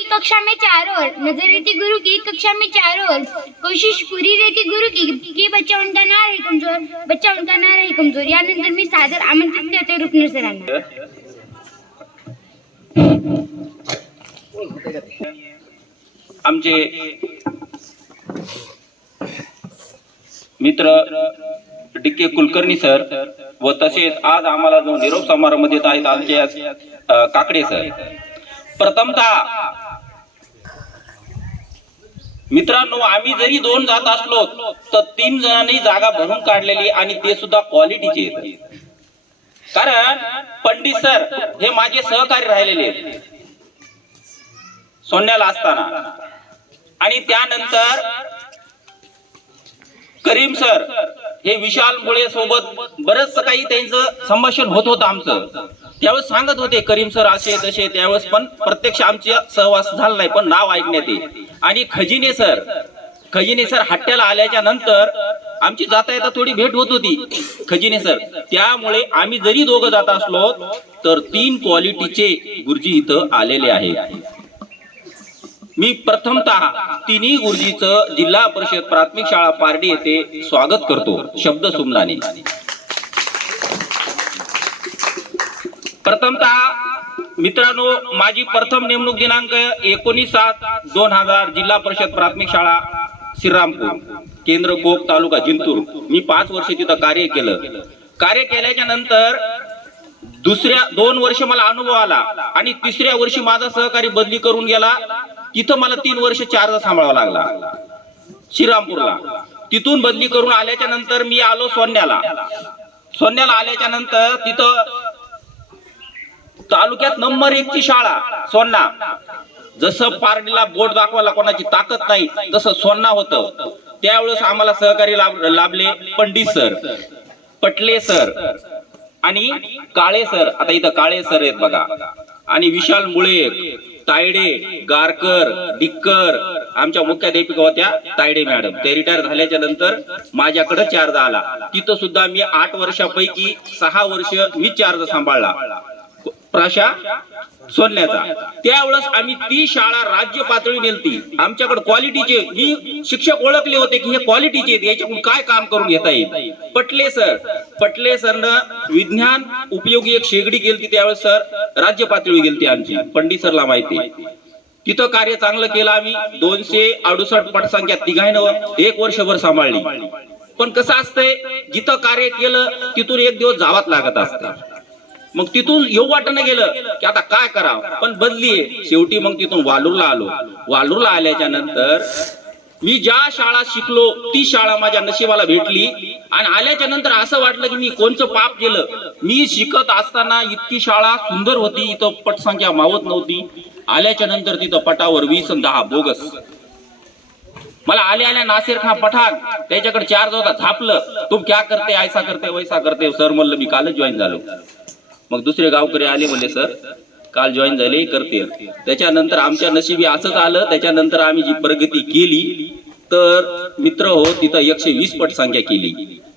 की कक्षा में चार और। नजर रहती गुरु की कक्षा में चार और। कोशिश पूरी रहती गुरु की कि बच्चा उनका ना रहे कमजोर। बच्चा उनका ना रहे कमजोर। यानंतर मी सादर आमंत्रित करते रुपनर सरांना आमचे मित्र डी के कुलकर्णी सर व तसेच आज आम्हाला जो निरोप समारंभ देत आहेत आमचे काकडे सर. प्रथमतः मित्रांनो आम्ही जरी दोन जात असलो तर तीन जणांनी जागा भरून काढलेली आणि ते सुद्धा क्वालिटीचे आहेत कारण पंडित सर हे माझे सहकारी राहिलेले आहेत. सोन्याला असताना. आणि त्यानंतर करीम सर हे विशाल मुळे सोबत बरंच काही त्यांचं संभाषण होत होतं आमचं. त्यावेळेस सांगत होते करीम सर असे तसे त्यावेळेस पण प्रत्यक्ष आमचे सहवास झाला नाही पण नाव ऐकण्यात येईल. आणि खजिने सर खजिने सर हट्ट्याला आल्याच्यानंतर आमची जाता येता थोडी भेट होत होती खजिने सर. त्यामुळे आम्ही जरी दोघं जात असलो तर तीन क्वालिटीचे गुरुजी इथं आलेले आहेत. मी प्रथमतः तिन्ही गुरुजीचं जिल्हा परिषद प्राथमिक शाळा पारडी येथे स्वागत करतो शब्द सुमनाने. प्रथमतः मित्रांनो माझी प्रथम नेमणूक दिनांक एकोणीस सात दोन हजार जिल्हा परिषद प्राथमिक शाळा श्रीरामपूर केंद्र कोप तालुका जिंतूर. मी पाच वर्ष तिथं कार्य केलं. कार्य केल्याच्यानंतर दुसऱ्या दोन वर्ष मला अनुभव आला आणि तिसऱ्या वर्षी माझा सहकारी बदली करून गेला. तिथं मला तीन वर्ष चार्ज सांभाळावा लागला. श्रीरामपूरला. तिथून बदली करून आल्याच्यानंतर मी आलो सोन्याला. सोन्याला आल्याच्यानंतर तिथं तालुक्यात नंबर एक ची शाळा सोन्ना. जसं पारडीला बोट दाखवायला कोणाची ताकद नाही तसं सोन्ना होतं. त्यावेळेस आम्हाला सहकारी लाभ लाभले पंडित सर पटले सर आणि काळे सर. आता इथं काळे सर आहेत बघा. आणि विशाल मुळे तायडे गारकर डिक्कर आमच्या मुख्याध्यापिका होत्या तायडे मॅडम. ते रिटायर झाल्याच्यानंतर माझ्याकडे चार्ज आला. तिथं सुद्धा मी आठ वर्षापैकी सहा वर्ष मी चार्ज सांभाळला. प्राशा सोडण्याचा त्यावेळेस आम्ही ती शाळा राज्य पातळी नेलती. आमच्याकडे क्वालिटीचे मी शिक्षक ओळखले होते की हे क्वालिटीचे आहेत याच्याकडून काय काम करून घेता येईल? पटले सर. पटले सरनं विज्ञान उपयोगी एक शेगडी गेलती त्यावेळेस सर. राज्य पातळी गेलती आमची. पंडित सरला माहिती तिथं कार्य चांगलं केलं आम्ही. दोनशे अडुसष्ट पटसंख्या तिघायनं एक वर्षभर सांभाळली. पण कसं असतंय जिथं कार्य केलं तिथून एक दिवस जावाच लागत असतं. मग तिथून येऊ वाटणं गेलं की आता काय करावं? पण बदली आहे. शेवटी मग तिथून वालूरला आलो. वालूरला आल्याच्यानंतर मी ज्या शाळा शिकलो ती शाळा माझ्या नशिबाला भेटली. आणि आल्याच्यानंतर असं वाटलं की मी कोणचं पाप केलं? मी शिकत असताना इतकी शाळा सुंदर होती. इथं पटसंख्या मावत नव्हती. आल्याच्यानंतर तिथं पटावर वीस आणि दहा बोगस. मला आले आल्या नासिर खान पठाण त्याच्याकडे चार होता. झापलं. तुम क्या करते ऐसा करते वैसा करते. सर म्हणलं मी कालच जॉईन झालो. मग दुसरे गावकरी आले म्हणले सर काल जॉईन झाले करते. त्याच्यानंतर आमच्या नशिबी असंच आलं. त्याच्यानंतर आम्ही जी प्रगती केली तर मित्र हो तिथं एकशे वीस पटसंख्या केली.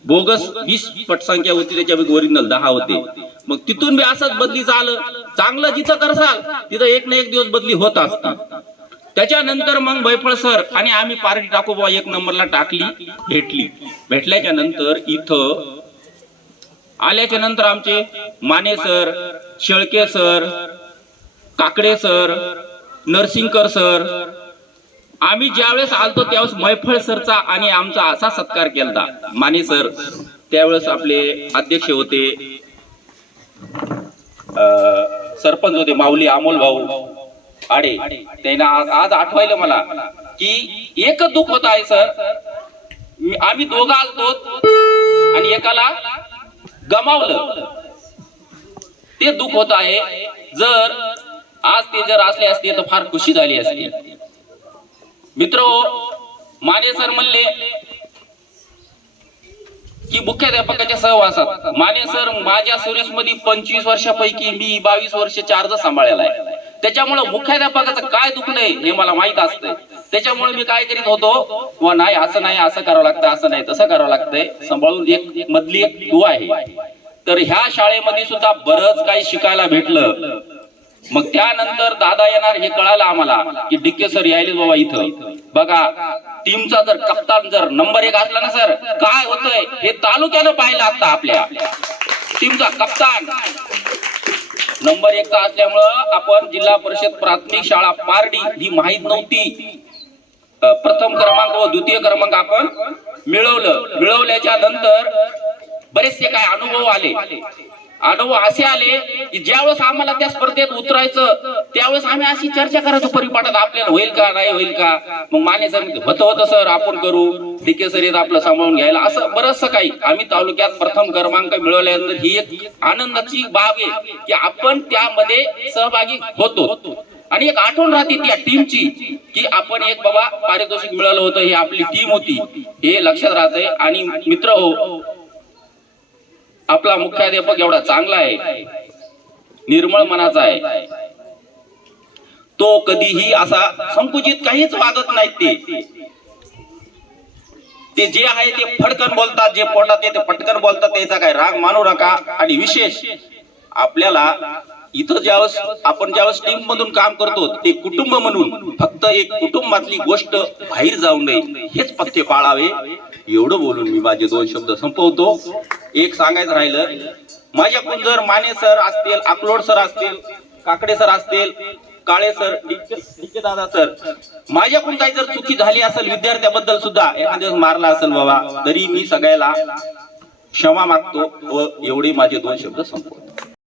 बोगस वीस पटसंख्या होती त्याच्यापैकी ओरिजिनल दहा होते. मग तिथून बी असंच बदली झालं. चांगलं जिथं करसाल तिथं एक ना एक दिवस बदली होत असते त्याच्यानंतर मग बैफळ सर आणि आम्ही पार्टी टाकू बुवा एक नंबरला टाकली भेटली. भेटल्याच्या नंतर इथं आल्याच्यानंतर आमचे Mane sir Shelke sir Kakade sir Narsingkar sir आम्ही ज्यावेळेस आलतो त्यावेळेस मैफळ सरचा आणि आमचा असा सत्कार केला माने सर त्यावेळेस आपले अध्यक्ष होते सरपंच होते माऊली अमोल भाऊ आडे. त्यांना आज आठवायला मला की एकच दुःख होत आहे सर. आम्ही दोघं आलतो आणि एकाला गमावलं. ते दुःख होत आहे. जर आज ते जर असले असते तर फार खुशी झाली असती. मित्र माने सर म्हणले की मुख्याध्यापकाच्या सहवासात माने सर माझ्या सर्व्हिसमध्ये पंचवीस वर्षापैकी मी बावीस वर्ष चार्ज सांभाळायला आहे. त्याच्यामुळे मुख्याध्यापकाचं काय दुखणं हे मला माहीत असतं त्याच्यामुळे मी काय करीत होतो किंवा नाही असं नाही असं करावं लागतं असं नाही तसं करावं लागतंय. सांभाळून एक मधली एक दुवा आहे. तर ह्या शाळेमध्ये सुद्धा बरंच काही शिकायला भेटलं. मग त्यानंतर दादा येणार हे कळालं आम्हाला की डिक्के सर यायले बाबा इथं. बघा टीमचा जर कप्तान जर नंबर एक असला ना सर काय होतंय? हे तालुक्यानं पाहिलं आता आपल्या. टीमचा कप्तान. नंबर एक असल्यामुळं आपण जिल्हा परिषद प्राथमिक शाळा पारडी ही माहीत नव्हती. प्रथम क्रमांक व द्वितीय क्रमांक आपण मिळवलं. मिळवल्याच्या नंतर बरेचसे काय अनुभव आले. अनुभव असे आले की ज्यावेळेस आम्हाला त्या स्पर्धेत उतरायचं त्यावेळेस आम्ही अशी चर्चा करायचो परिपाठात आपल्याला होईल का नाही होईल का? मग माने सर होतं होतं सर आपण करू. डीके सर येत आपलं सांभाळून घ्यायला. असं बरंचसं काही. आम्ही तालुक्यात प्रथम क्रमांक मिळवल्यानंतर ही एक आनंदाची बाब आहे की आपण त्यामध्ये सहभागी होतो. आणि एक आठवण राहते त्या टीमची की आपण एक बाबा पारितोषिक मिळालं होतं ही आपली टीम होती. हे लक्षात राहतंय. आणि मित्र हो आपला मुख्याध्यापक एवढा चांगला आहे. निर्मळ मनाचा आहे. तो कधीही असा संकुचित काहीच वागत नाहीत ते. ते जे आहे ते फडकन बोलतात जे पोटात येते पटकन बोलतात त्याचा काय राग मानू नका. आणि विशेष आपल्याला इथं ज्यावेळेस आपण ज्यावेळेस टीम मधून काम करतो ते कुटुंब म्हणून फक्त एक कुटुंबातली गोष्ट बाहेर जाऊ नये हेच पथ्य पाळावे. एवढं बोलून मी माझे दोन शब्द संपवतो. एक सांगायचं राहिलं माझ्याकडून जर माने सर असतील अकलोड सर असतील काकडे सर असतील काळे सर दादा सर माझ्याकडून काही जर चुकी झाली असेल विद्यार्थ्याबद्दल सुद्धा एखाद्या दिवस मारला असेल बाबा तरी मी सगळ्याला क्षमा मागतो व एवढे माझे दोन शब्द संपवतो.